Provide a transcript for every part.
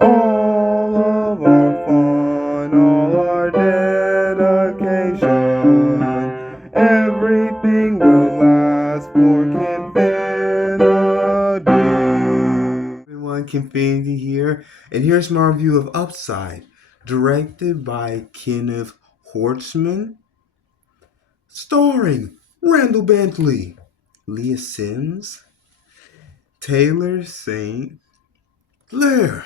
All of our fun, all our dedication, everything will last for Kinfinity. Everyone, Kinfinity here, and here's my review of Upside, directed by Kenneth Hortzman, starring Randall Bentley, Leah Sims, Taylor Saint, Blair.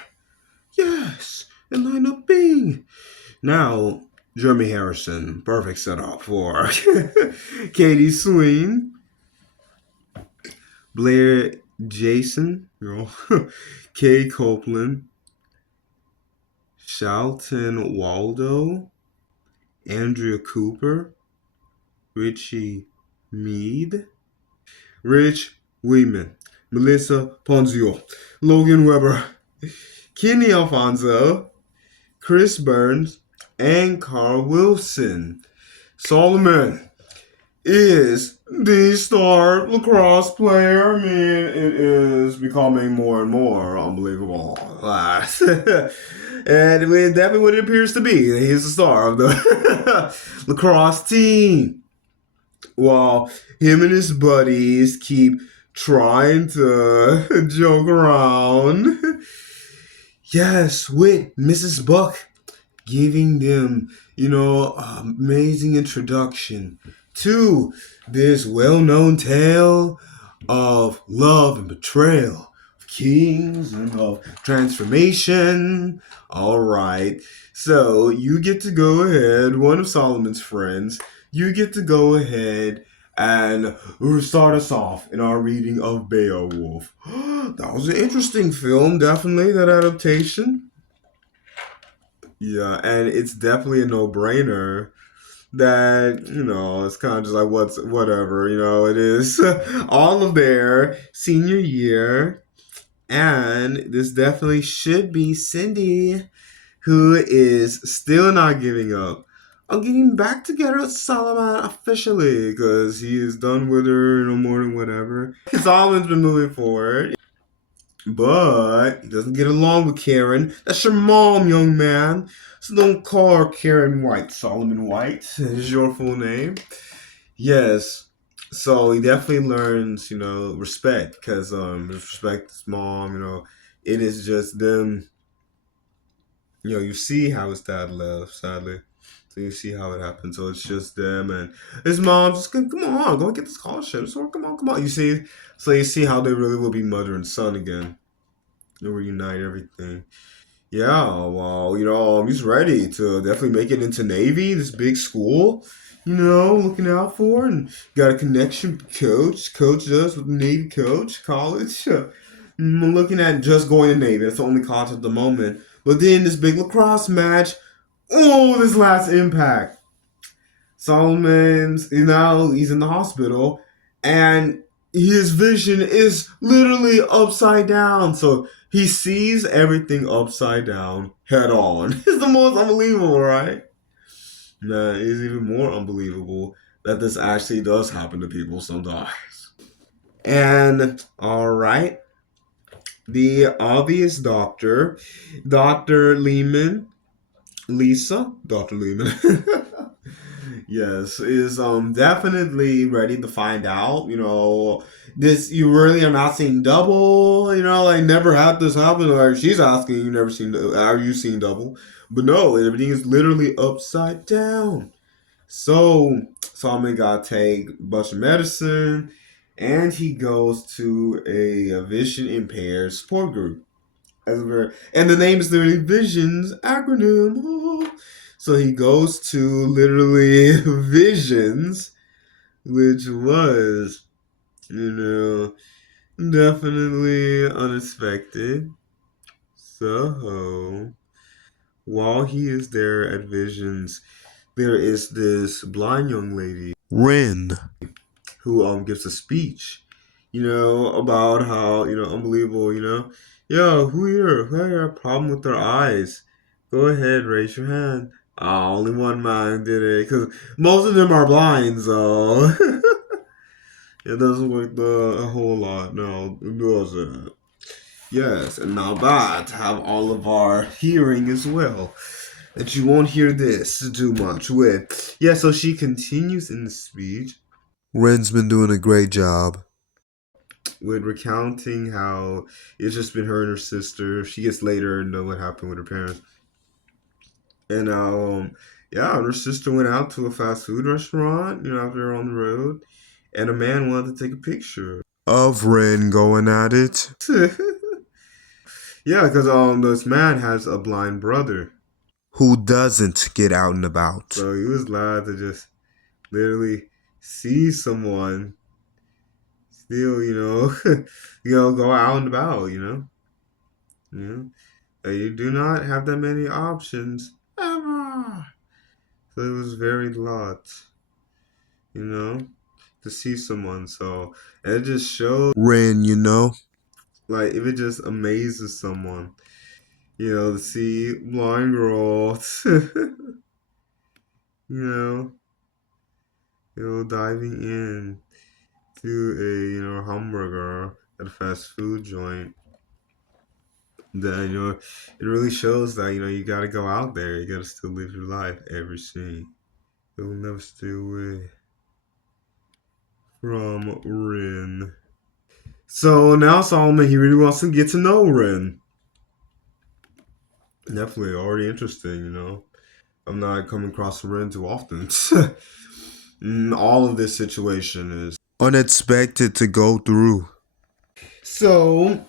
Yes, and line up Bing. Now, Jeremy Harrison, perfect setup for Katie Sween, Blair Jason, Kay Copeland, Shalton Waldo, Andrea Cooper, Richie Mead, Rich Weeman, Melissa Ponzio, Logan Weber, Kenny Alfonso, Chris Burns, and Carl Wilson. Solomon is the star lacrosse player. I mean, it is becoming more and more unbelievable. And definitely what it appears to be. He's the star of the lacrosse team. While him and his buddies keep trying to joke around. Yes, with Mrs. Buck giving them, amazing introduction to this well-known tale of love and betrayal, of kings and of transformation. All right, so you get to go ahead, one of Solomon's friends, you get to go ahead and start us off in our reading of Beowulf. That was an interesting film, definitely, that adaptation. Yeah, and it's definitely a no-brainer that, it's kind of just like whatever, it is all of their senior year. And this definitely should be Cindy, who is still not giving up on getting back together with Solomon officially because he is done with her no more than whatever. Solomon's been moving forward. But he doesn't get along with Karen. That's your mom, young man. So don't call her Karen White. Solomon White is your full name. Yes. So he definitely learns, respect because respect his mom. It is just them. You see how his dad left, sadly. So you see how it happened. So it's just them and his mom. Just come on, go and get the scholarship. So come on, come on. You see, so you see how they really will be mother and son again. They reunite everything. Yeah, well, he's ready to definitely make it into Navy, this big school, looking out for, and got a connection with Coach does with the Navy coach, college. I'm looking at just going to Navy. That's the only college at the moment. But then this big lacrosse match. Oh, this last impact. Solomon's, he's in the hospital, and his vision is literally upside down. So he sees everything upside down head on. It's the most unbelievable, right? Nah, it's even more unbelievable that this actually does happen to people sometimes. And all right, the obvious doctor, Dr. Lehman, Dr. Lehman. Yes, is definitely ready to find out. This you really are not seeing double. Like never had this happen. Like she's asking, you never seen? Are you seeing double? But no, everything is literally upside down. So Solomon got to take a bunch of medicine, and he goes to a vision impaired support group. And the name is literally Visions acronym. Oh. So he goes to literally Visions, which was, definitely unexpected. So while he is there at Visions, there is this blind young lady, Rin, who gives a speech, about how, unbelievable, yo, who here a problem with their eyes? Go ahead, raise your hand. Oh, only one man did it, because most of them are blind, so it doesn't work a whole lot. No, it doesn't. Yes, and now that have all of our hearing as well. That you won't hear this too much with. Yeah, so she continues in the speech. Ren's been doing a great job with recounting how it's just been her and her sister. She gets later to know what happened with her parents. And yeah, her sister went out to a fast food restaurant, after they were on the road, and a man wanted to take a picture of Ren going at it. Yeah, because this man has a blind brother who doesn't get out and about. So he was glad to just literally see someone still, go out and about, you you do not have that many options ever. So it was very lot, you know, to see someone. So and it just shows Ren, like if it just amazes someone, to see blind girl, know, diving in to a hamburger at a fast food joint. Then it really shows that you got to go out there. You got to still live your life every scene. You'll never stay away from Rin. So now Solomon, he really wants to get to know Rin. Definitely already interesting. I'm not coming across Rin too often. All of this situation is unexpected to go through. So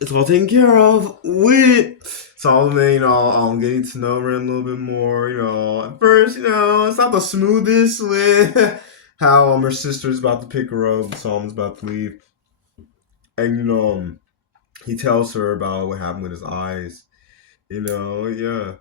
it's all taken care of with Solomon, I'm getting to know Ren a little bit more, At first, it's not the smoothest with how her sister's about to pick her up, Solomon's about to leave. And, he tells her about what happened with his eyes. Yeah.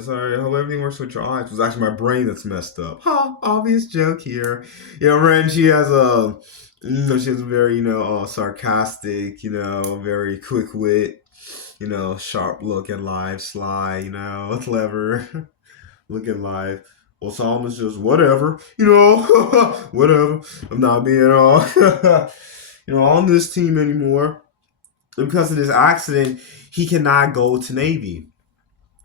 Sorry, I hope everything works with your eyes. It was actually my brain that's messed up. Ha! Obvious joke here. Ren, she has a very, sarcastic, very quick wit, sharp look at life, sly, clever look at life. Well, Solomon's just whatever, whatever. I'm not being on this team anymore. And because of this accident, he cannot go to Navy,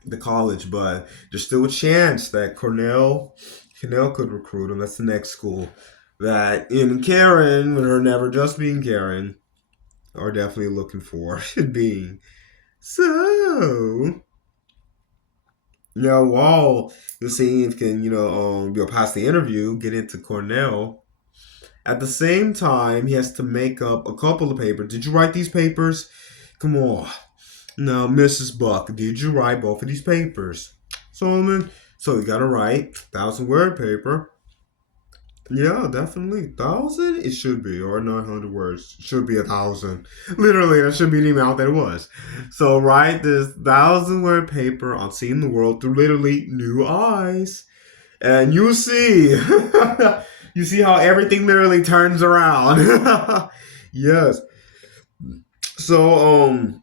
the college, but there's still a chance that Cornell could recruit him. That's the next school that in Karen, with her never just being Karen, are definitely looking for being. So, while you're seeing if you can, go past the interview, get into Cornell. At the same time, he has to make up a couple of papers. Did you write these papers? Come on. Now, Mrs. Buck, did you write both of these papers? Solomon, so you gotta write 1,000-word paper. Yeah, definitely. 1,000? It should be, or 900 words. It should be 1,000. Literally, that should be the amount that it was. So write this 1,000-word paper on seeing the world through literally new eyes. And you see, you see how everything literally turns around. Yes. So,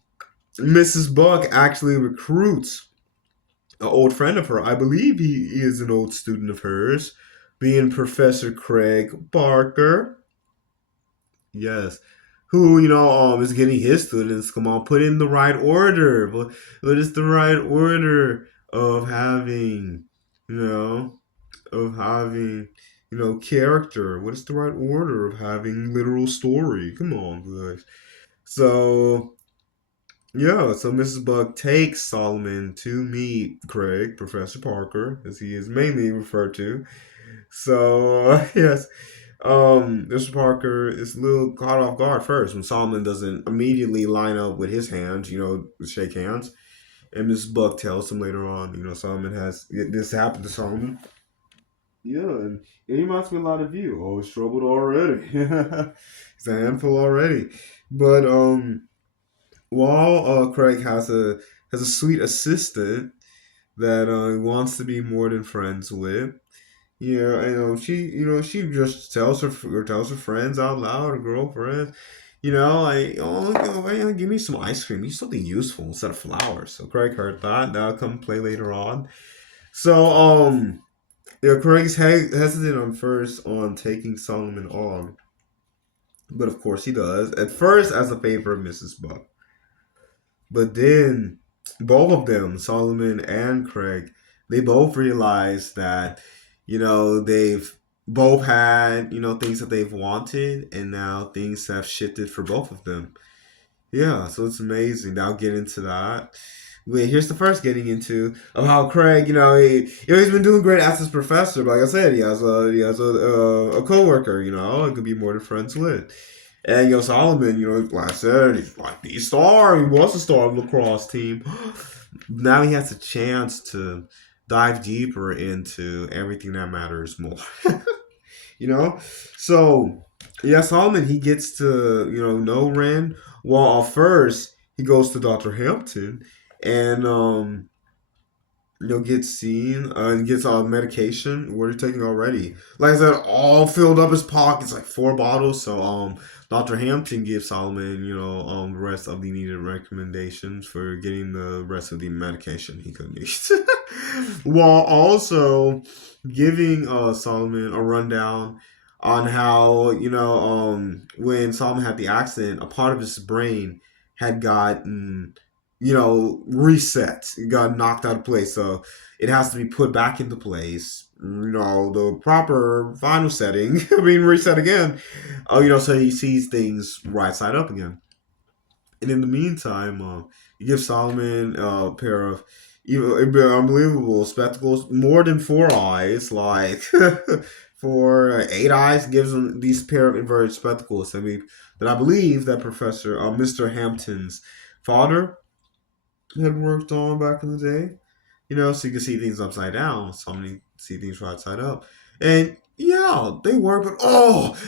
Mrs. Buck actually recruits an old friend of her. I believe he is an old student of hers, being Professor Craig Barker. Yes. Who, is getting his students, come on, put in the right order. What is the right order of having, you know, character? What is the right order of having literal story? Come on, guys. So, yeah, so Mrs. Buck takes Solomon to meet Craig, Professor Parker, as he is mainly referred to. So, yes, Mr. Parker is a little caught off guard first when Solomon doesn't immediately line up with his hands, shake hands. And Mrs. Buck tells him later on, Solomon has this happened to Solomon. Yeah, and it reminds me a lot of you. Oh, he's troubled already. He's a handful already. But while Craig has a sweet assistant that he wants to be more than friends with. Yeah, and she just tells her friends out loud, her girlfriends, like, oh, give me some ice cream, use something useful instead of flowers. So Craig heard that. That'll come play later on. So Craig's hesitant on first on taking Solomon on, but of course he does at first as a favor of Mrs. Buck. But then both of them, Solomon and Craig, they both realized that, they've both had, things that they've wanted, and now things have shifted for both of them. Yeah, so it's amazing. Now I'll get into that. Wait, here's the first getting into of how Craig, he's been doing great as his professor. But like I said, he has a coworker. It could be more than friends with. And Solomon, like I said, he's like the star. He was a star of the lacrosse team. Now he has a chance to dive deeper into everything that matters more. you know. So yeah, Solomon he gets to know Ren. Well, first he goes to Doctor Hampton, and gets seen and gets medication. What are you taking already? Like I said, all filled up his pockets, like 4 bottles. So Doctor Hampton gives Solomon the rest of the needed recommendations for getting the rest of the medication he could need, while also giving Solomon a rundown on how when Solomon had the accident, a part of his brain had gotten reset. It got knocked out of place. So it has to be put back into place. The proper final setting, being reset again. So he sees things right side up again. And in the meantime, he gives Solomon a pair of unbelievable spectacles, more than 4 eyes, like for 8 eyes. Gives him these pair of inverted spectacles. I believe that Professor Mr. Hampton's father had worked on back in the day. So you can see things upside down. Some see things right side up. And yeah, they work, but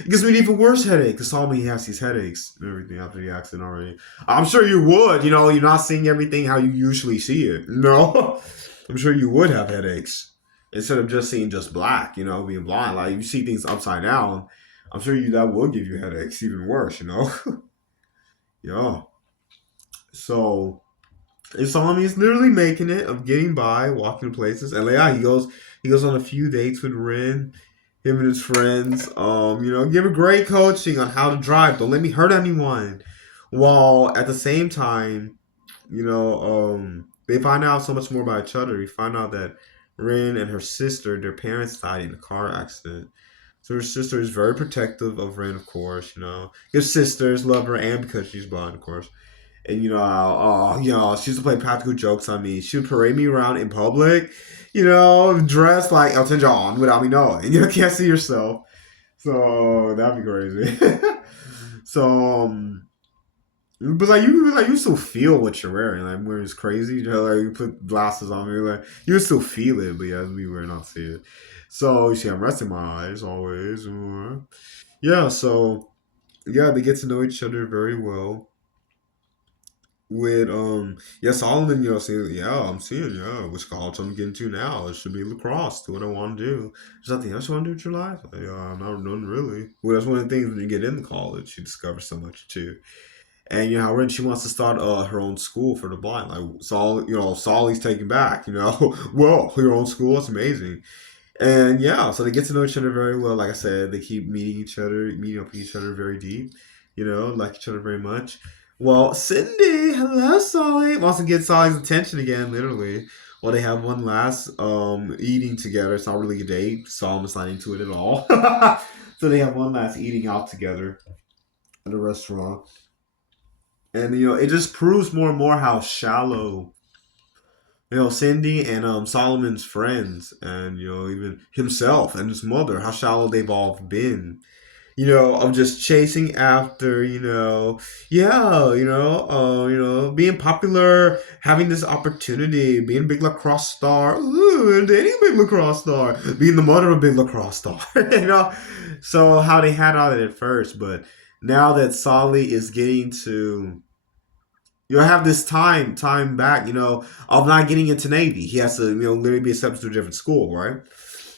it gives me an even worse headache because Solomon he has these headaches and everything after the accident already. I'm sure you would. You're not seeing everything how you usually see it. No, I'm sure you would have headaches instead of just seeing just black. Being blind. Like you see things upside down. I'm sure you that will give you headaches even worse. Yeah. So He's literally making it of getting by, walking places, and yeah, he goes on a few dates with Ren, him and his friends. Give a great coaching on how to drive. Don't let me hurt anyone. While at the same time, they find out so much more about each other. We find out that Ren and her sister, their parents died in a car accident. So her sister is very protective of Ren, of course. His sisters love her, and because she's blind, of course. And she used to play practical jokes on me. She would parade me around in public, dressed like Elton John without me knowing. Can't see yourself. So that'd be crazy. so, but you still feel what you're wearing. Like wearing is crazy. Like you put glasses on me, like you still feel it, but yeah, we wear not see it. So you see, I'm resting my eyes always. Yeah. So yeah, they get to know each other very well with Solomon, saying, yeah, I'm seeing, yeah, which college I'm getting to now. It should be lacrosse. Do what I want to do. There's nothing else you want to do with your life? Like, not none really. Well, that's one of the things when you get into college, you discover so much too. And how Ren she wants to start her own school for the blind. Like Solly's taken back. Whoa, your own school, that's amazing. And yeah, so they get to know each other very well. Like I said, they keep meeting up with each other very deep. Like each other very much. Well, Cindy, hello, Solly, wants to get Solly's attention again, literally. Well, they have one last eating together. It's not really a date. Solomon's not into it at all. So they have one last eating out together at a restaurant. And it just proves more and more how shallow Cindy and Solomon's friends, and even himself and his mother, how shallow they've all been. Of just chasing after, being popular, having this opportunity, being a big lacrosse star, ooh, dating a big lacrosse star, being the mother of a big lacrosse star, So how they had all that at first, but now that Solly is getting to have this time back, of not getting into Navy. He has to, literally be accepted to a different school, right?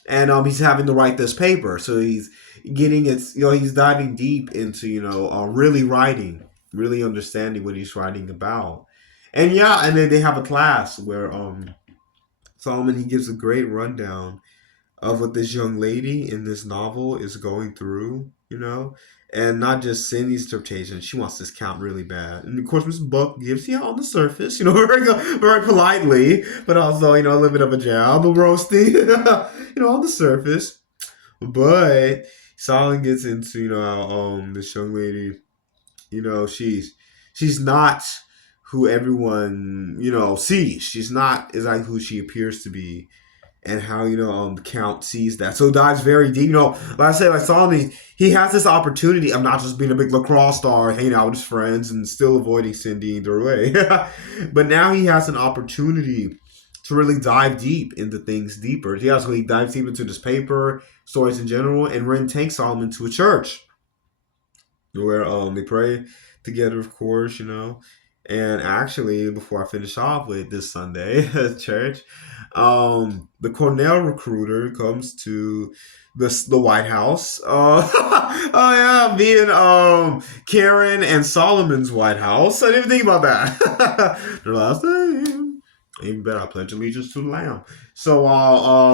And he's having to write this paper, so he's getting he's diving deep into really writing, really understanding what he's writing about. And yeah, and then they have a class where Solomon he gives a great rundown of what this young lady in this novel is going through, and not just Cindy's temptation. She wants this count really bad, and of course, Mr. Buck gives on the surface, very politely, but also a little bit of a jab, a roasting, on the surface. But Solomon gets into how this young lady, she's not who everyone sees. She's not is like who she appears to be, and how the Count sees that. So it dives very deep. Like I said, like Solomon, he has this opportunity of not just being a big lacrosse star, hanging out with his friends, and still avoiding Cindy either way. But now he has an opportunity to really dive deep into things deeper. He also dives deep into this paper, stories in general, and Ren takes Solomon to a church where they pray together, of course, And actually, before I finish off with this Sunday at church, the Cornell recruiter comes to the White House. Oh yeah, being Karen and Solomon's White House. I didn't even think about that. Their last name. Even better, I pledge allegiance to the Lamb. So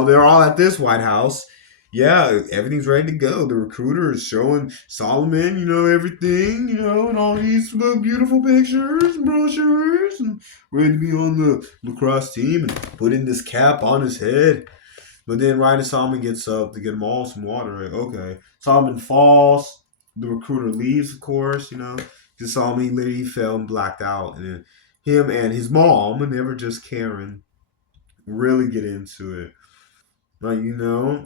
they're all at this White House. Yeah, everything's ready to go. The recruiter is showing Solomon, everything, and all these beautiful pictures, brochures, and ready to be on the lacrosse team and putting this cap on his head. But then right as Solomon gets up to get him all some water, right? Okay. Solomon falls. The recruiter leaves, of course, Just Solomon, he literally fell and blacked out. And then him and his mom, and never just Karen, really get into it. Like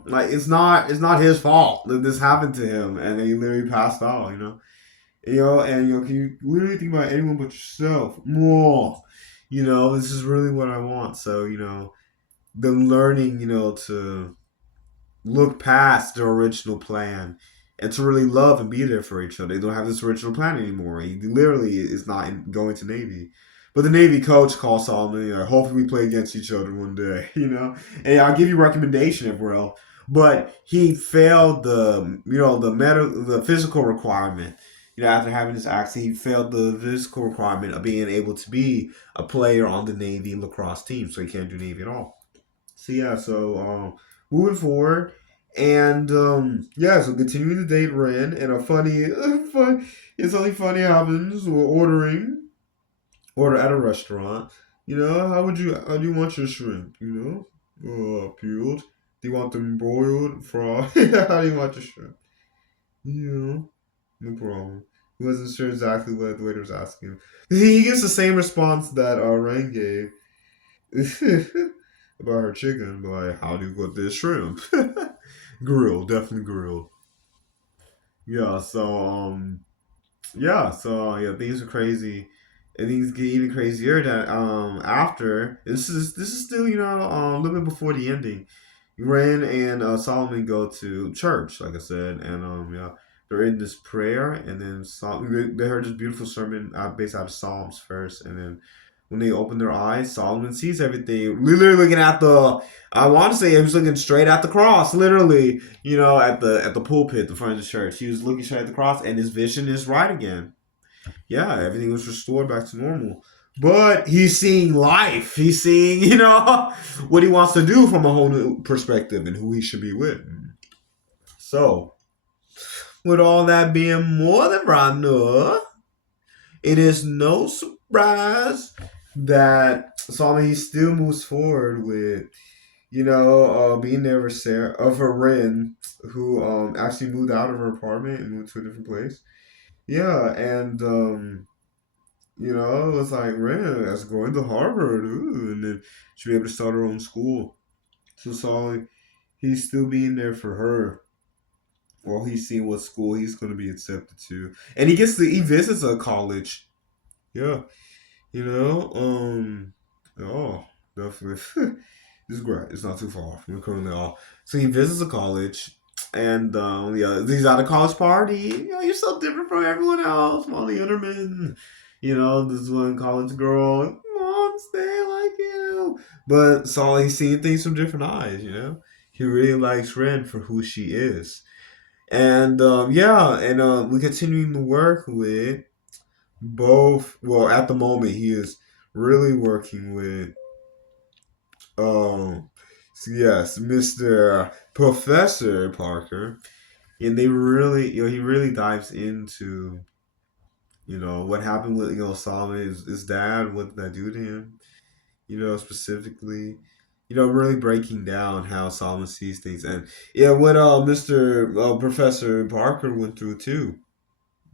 like it's not his fault that this happened to him, and he literally passed out. And can you literally think about anyone but yourself? More, this is really what I want. So them learning, to look past their original plan and to really love and be there for each other. They don't have this original plan anymore. He literally is not going to Navy. But the Navy coach calls Solomon, hopefully we play against each other one day, And I'll give you a recommendation if well. But he failed the physical requirement. After having this accident, he failed the physical requirement of being able to be a player on the Navy lacrosse team, so he can't do Navy at all. So yeah, moving forward, and so continuing to date Ren, and a funny, it's only funny happens. We're order at a restaurant. How do you want your shrimp? Peeled. Do you want them broiled, fried? How do you want your shrimp? No problem. He wasn't sure exactly what the waiter was asking him. He gives the same response that Ren gave. About her chicken, but like, how do you cook this shrimp? Grilled, definitely grilled. Yeah, things are crazy. And things get even crazier that after this is still, a little bit before the ending. Ren and Solomon go to church, like I said, and they're in this prayer, and then they heard this beautiful sermon based out of Psalms first, and then when they open their eyes, Solomon sees everything. Literally looking at the, I want to say he was looking straight at the cross, literally, at the pulpit, the front of the church. He was looking straight at the cross, and his vision is right again. Yeah, everything was restored back to normal. But he's seeing life. He's seeing, what he wants to do from a whole new perspective and who he should be with. So, with all that being more than right now, it is no surprise that Solomon he still moves forward with, being there for Sarah, for Ren, who actually moved out of her apartment and moved to a different place. Yeah, and it was like Ren that's going to Harvard, ooh, and then she'll be able to start her own school. So Solomon he's still being there for her while he's seeing what school he's going to be accepted to, and he visits a college. Yeah, oh, definitely. This is great. It's not too far from the currently all. So he visits a college, and he's at a college party. You're so different from everyone else, from all the other men. This one college girl, come on, stay like you. But so he's seeing things from different eyes. He really likes Ren for who she is, and we're continuing to work with both. Well, at the moment, he is really working with yes, Mr. Professor Parker, And they really, he really dives into, what happened with, Solomon, his dad, what did that do to him, specifically, really breaking down how Solomon sees things. And yeah, what Mr. Professor Parker went through too,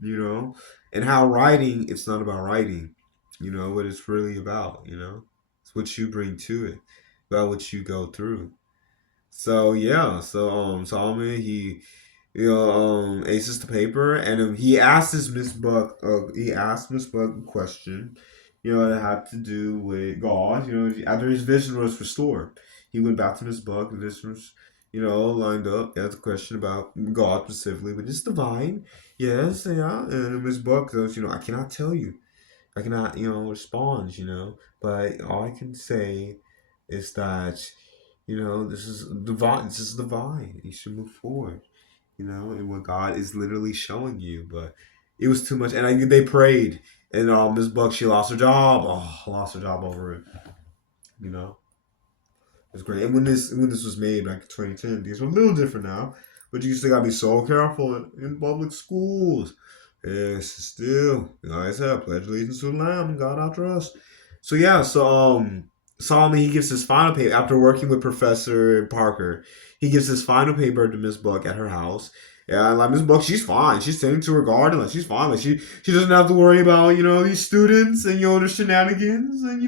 you know, and how writing, it's not about writing, what it's really about, it's what you bring to it, about what you go through. So yeah, so Solomon, aces the paper, and he asked his Miss Buck. He asked Miss Buck a question. It had to do with God. After his vision was restored, he went back to Miss Buck. The vision was, lined up. He asked a question about God specifically, but it's divine. Yes, yeah. And Miss Buck goes, I cannot tell you. I cannot, respond. But all I can say is that, this is divine. This is divine. You should move forward, and what God is literally showing you. But it was too much, and they prayed, and Miss Buck, she lost her job. Oh, lost her job over it. You know, it was great. And when this was made back in 2010, these are a little different now, but you still gotta be so careful in public schools. Yes, still, like I said, pledge allegiance to the Lamb, and God after us. So yeah, so Solomon, he gives his final paper after working with Professor Parker. He gives his final paper to Miss Buck at her house. Yeah, and like Miss Buck, she's fine. She's tending to her garden, like she's fine. Like she doesn't have to worry about these students and their shenanigans, and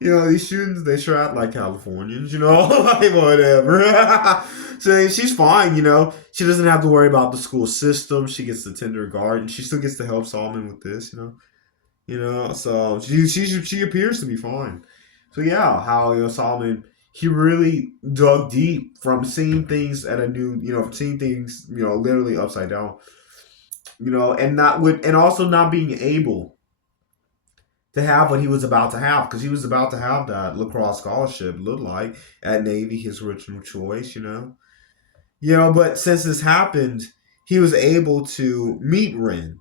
these students, they sure act like Californians, like whatever. So she's fine, She doesn't have to worry about the school system. She gets to tend her garden. She still gets to help Solomon with this, So she appears to be fine. So yeah, how Solomon, he really dug deep from seeing things at a new, from seeing things, literally upside down, and not with, and also not being able to have what he was about to have, because he was about to have that lacrosse scholarship, looked like, at Navy, his original choice, But since this happened, he was able to meet Ren.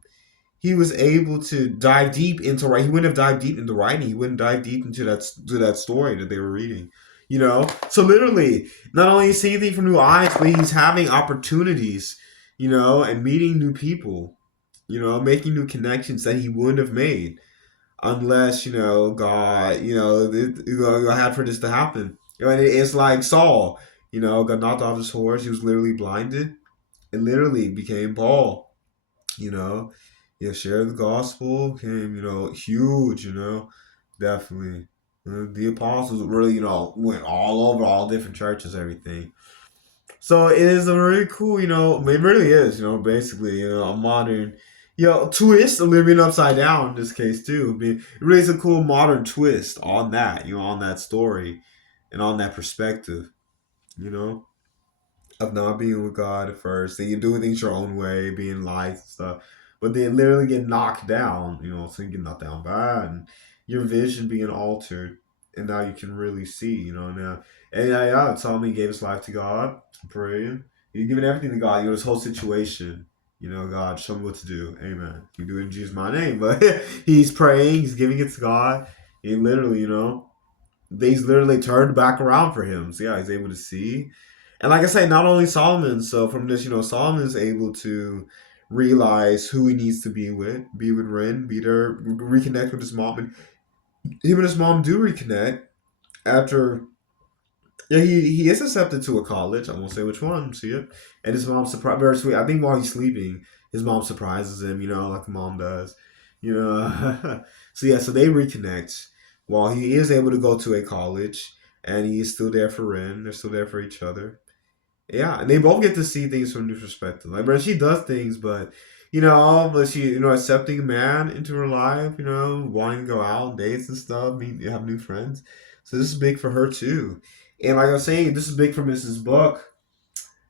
He was able to dive deep into writing. He wouldn't have dived deep into writing. He wouldn't dive deep into that story that they were reading. So literally, not only is he seeing things from new eyes, but he's having opportunities, and meeting new people, making new connections that he wouldn't have made unless God, had for this to happen. And it's like Saul, got knocked off his horse. He was literally blinded, and literally became Paul. You know, shared the gospel, became huge. Definitely. The apostles really went all over all different churches, everything. So it is a really cool, it really is, basically, a modern, twist, living upside down in this case too. I mean, it really is a cool modern twist on that, on that story and on that perspective, you know of not being with God at first, and you're doing things your own way, being light and stuff, but then literally get knocked down, so you get knocked down bad, and your vision being altered, and now you can really see, now. And yeah, Tommy gave his life to God, praying. He's giving everything to God, this whole situation. God, show me what to do. Amen. You do it in Jesus' my name, but he's praying, he's giving it to God, and literally, things literally turned back around for him. So yeah, he's able to see. And like I say, not only Solomon, so from this, Solomon is able to realize who he needs to be with Ren, be there, reconnect with his mom. And him and his mom do reconnect after, yeah, he is accepted to a college. I won't say which one, see it. And his mom surprised, very sweet. I think while he's sleeping, his mom surprises him, like the mom does. So yeah, so they reconnect while he is able to go to a college, and he is still there for Ren. They're still there for each other. Yeah, and they both get to see things from a new perspective. Like, bro, she does things, but she, accepting a man into her life, wanting to go out on dates and stuff, have new friends. So this is big for her too. And like I was saying, this is big for Mrs. Buck.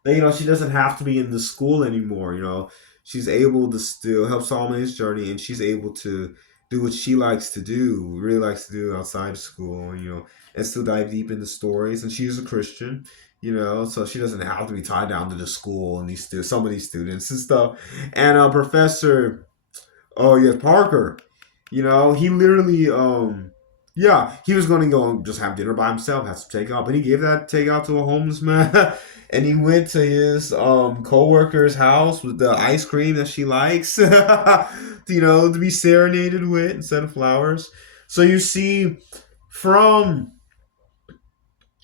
That, she doesn't have to be in the school anymore. She's able to still help Solomon his journey, and she's able to do what she likes to do, really likes to do outside of school, and still dive deep into stories. And she's a Christian, so she doesn't have to be tied down to the school and some of these students and stuff. And Professor, oh yeah, Parker, he literally Yeah, he was going to go and just have dinner by himself, have some takeout, but he gave that takeout to a homeless man, and he went to his co-worker's house with the ice cream that she likes, to be serenaded with instead of flowers. So you see, from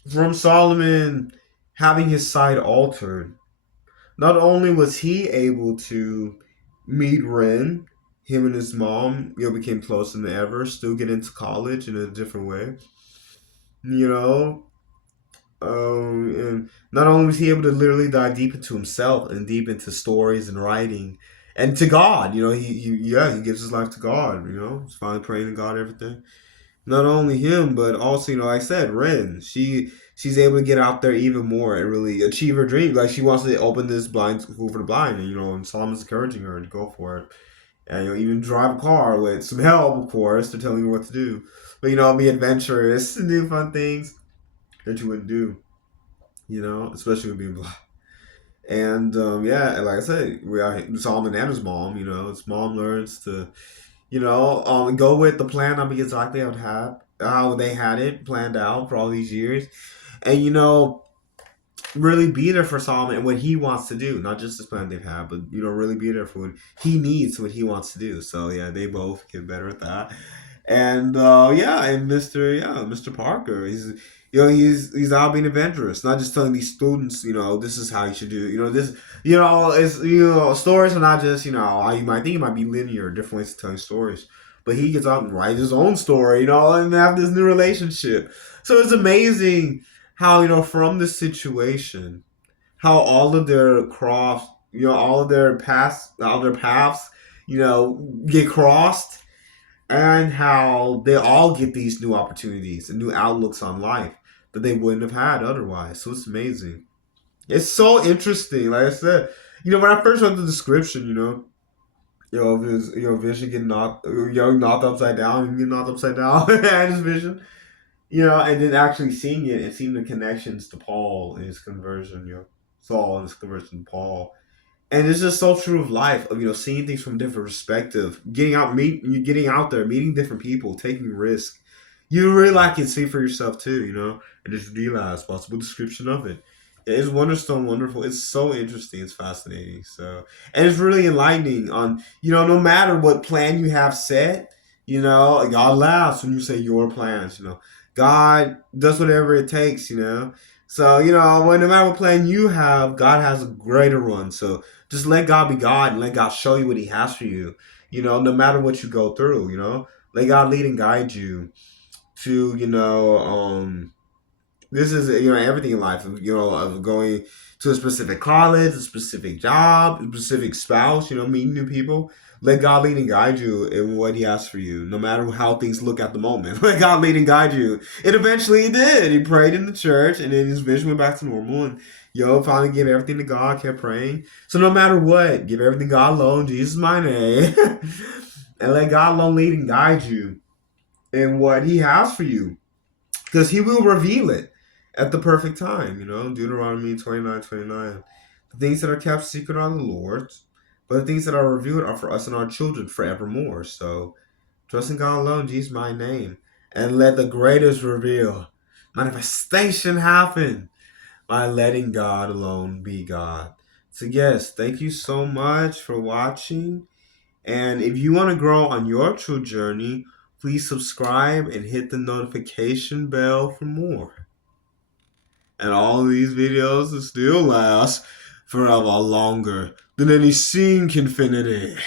from Solomon having his side altered, not only was he able to meet Ren, him and his mom, became closer than ever, still get into college in a different way, you know. And not only was he able to literally dive deep into himself and deep into stories and writing, and to God, he gives his life to God. He's finally praying to God, everything. Not only him, but also, like I said, Ren. She's able to get out there even more and really achieve her dream. Like, she wants to open this blind school for the blind, and Solomon's encouraging her to go for it. And even drive a car with some help, of course. They're telling her what to do, but be adventurous and do fun things that you wouldn't do. Especially with being black. And yeah, like I said, Solomon and his mom. His mom learns to go with the plan. Exactly how they had it planned out for all these years, and really be there for Solomon and what he wants to do, not just this plan they've had, but really be there for what he needs, what he wants to do. So yeah, they both get better at that. And yeah, and Mr. Parker, he's out being adventurous, not just telling these students, this is how you should do. This, it's stories are not just how you might think it might be linear, different ways of telling stories, but he gets out and writes his own story, and have this new relationship. So it's amazing how from this situation, how all of their cross, all of their paths, get crossed, and how they all get these new opportunities and new outlooks on life that they wouldn't have had otherwise. So it's amazing. It's so interesting. Like I said, when I first read the description, of his vision getting knocked upside down and getting knocked upside down and his vision, and then actually seeing it and seeing the connections to Paul and his conversion, Saul and his conversion to Paul. And it's just so true of life, of seeing things from a different perspective, getting out there, meeting different people, taking risks. You really like it, see for yourself too, and just realize possible description of it. It's wonderstone, wonderful. It's so interesting. It's fascinating. So, and it's really enlightening. On no matter what plan you have set, God laughs when you say your plans. God does whatever it takes. So when no matter what plan you have, God has a greater one. So just let God be God and let God show you what He has for you. No matter what you go through. Let God lead and guide you to this is everything in life, of going to a specific college, a specific job, a specific spouse, meeting new people. Let God lead and guide you in what He has for you, no matter how things look at the moment. Let God lead and guide you. It eventually He did. He prayed in the church, and then his vision went back to normal, and finally gave everything to God, kept praying. So no matter what, give everything to God alone, Jesus my name. And let God alone lead and guide you in what He has for you, because He will reveal it at the perfect time. Deuteronomy 29:29. The things that are kept secret are the Lord's, but the things that are revealed are for us and our children forevermore. So trust in God alone, Jesus my name, and let the greatest reveal manifestation happen by letting God alone be God. So yes, thank you so much for watching. And if you want to grow on your true journey, please subscribe and hit the notification bell for more. And all of these videos will still last forever longer than any Harris-Kenfinity.